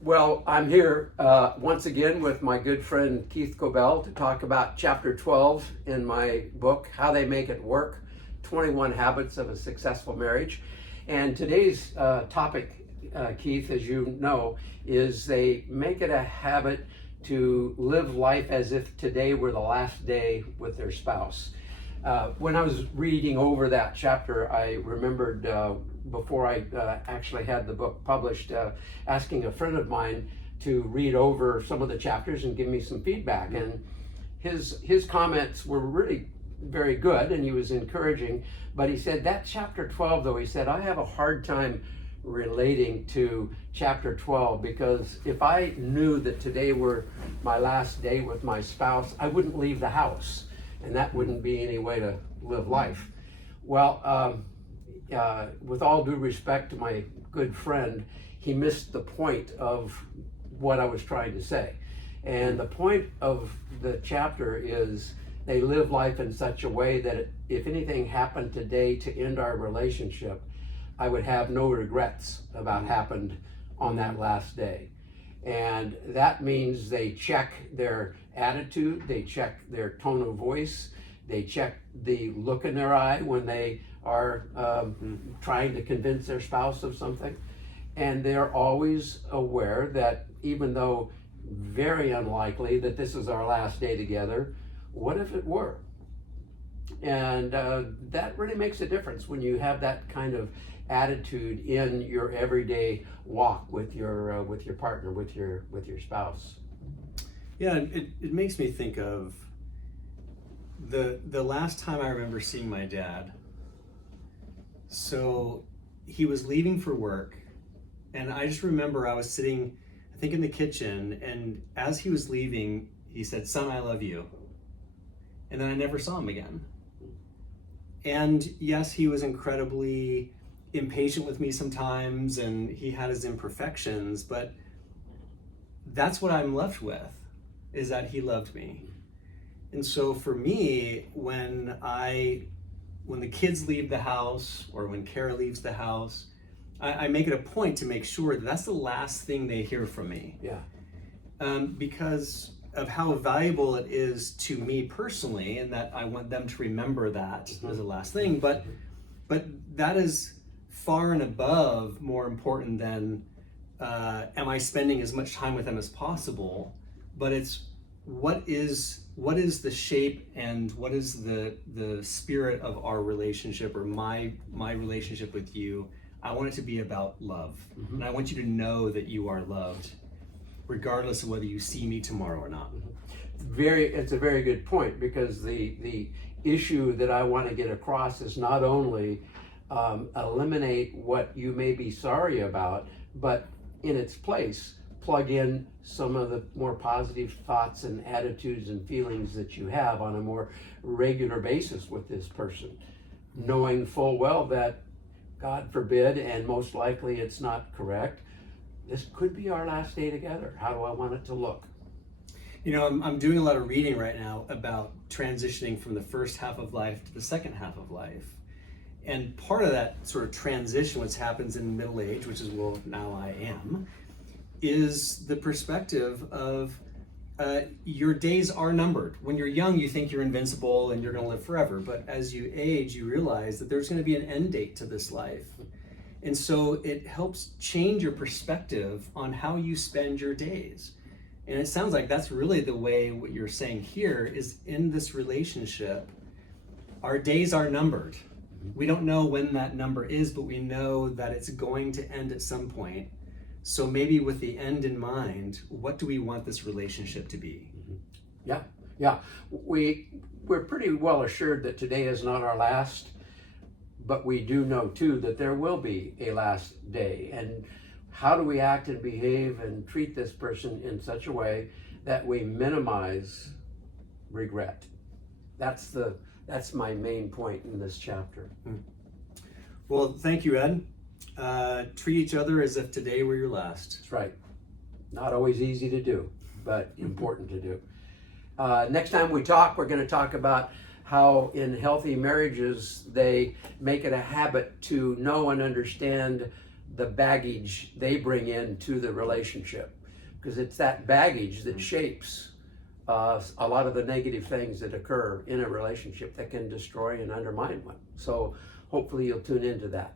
Well, I'm here once again with my good friend Keith Cobell to talk about chapter 12 in my book, How They Make It Work, 21 Habits of a Successful Marriage. And today's topic, Keith, as you know, is they make it a habit to live life as if today were the last day with their spouse. When I was reading over that chapter, I remembered before I actually had the book published, asking a friend of mine to read over some of the chapters and give me some feedback. And his comments were really very good, and he was encouraging. But he said that chapter 12, though, he said, I have a hard time relating to chapter 12 because if I knew that today were my last day with my spouse, I wouldn't leave the house. And that wouldn't be any way to live life. Well, with all due respect to my good friend, he missed the point of what I was trying to say. And the point of the chapter is they live life in such a way that if anything happened today to end our relationship, I would have no regrets about happened on that last day. And that means they check their attitude, they check their tone of voice, they check the look in their eye when they are trying to convince their spouse of something. And they're always aware that even though very unlikely that this is our last day together, what if it were? And that really makes a difference when you have that kind of attitude in your everyday walk with your partner, with your spouse. Yeah, it makes me think of the last time I remember seeing my dad. So he was leaving for work, and I just remember I was sitting, I think, in the kitchen, and as he was leaving, he said, "Son, I love you." And then I never saw him again. And yes, he was incredibly impatient with me sometimes, and he had his imperfections, but that's what I'm left with, is that he loved me. And so for me, when the kids leave the house, or when Kara leaves the house, I make it a point to make sure that that's the last thing they hear from me. Yeah. Because of how valuable it is to me personally, and that I want them to remember that as the last thing. But that is far and above more important than am I spending as much time with them as possible. But it's what is the shape and what is the spirit of our relationship, or my relationship with you. I want it to be about love. And I want you to know that you are loved, regardless of whether you see me tomorrow or not. It's a very good point, because the issue that I want to get across is not only eliminate what you may be sorry about, but in its place, plug in some of the more positive thoughts and attitudes and feelings that you have on a more regular basis with this person, knowing full well that, God forbid, and most likely it's not correct, this could be our last day together. How do I want it to look? You know, I'm doing a lot of reading right now about transitioning from the first half of life to the second half of life. And part of that sort of transition, what happens in middle age, which is, well, now I am, is the perspective of your days are numbered. When you're young, you think you're invincible and you're going to live forever. But as you age, you realize that there's going to be an end date to this life. And so it helps change your perspective on how you spend your days. And it sounds like that's really the way what you're saying here is, in this relationship, our days are numbered. We don't know when that number is, but we know that it's going to end at some point. So maybe with the end in mind, what do we want this relationship to be? Yeah. We're pretty well assured that today is not our last, but we do know too that there will be a last day. And how do we act and behave and treat this person in such a way that we minimize regret? That's my main point in this chapter. Well, thank you, Ed. Treat each other as if today were your last. That's right. Not always easy to do, but important to do. Next time we talk, we're going to talk about how in healthy marriages they make it a habit to know and understand the baggage they bring into the relationship, because it's that baggage that shapes a lot of the negative things that occur in a relationship that can destroy and undermine one. So hopefully you'll tune into that.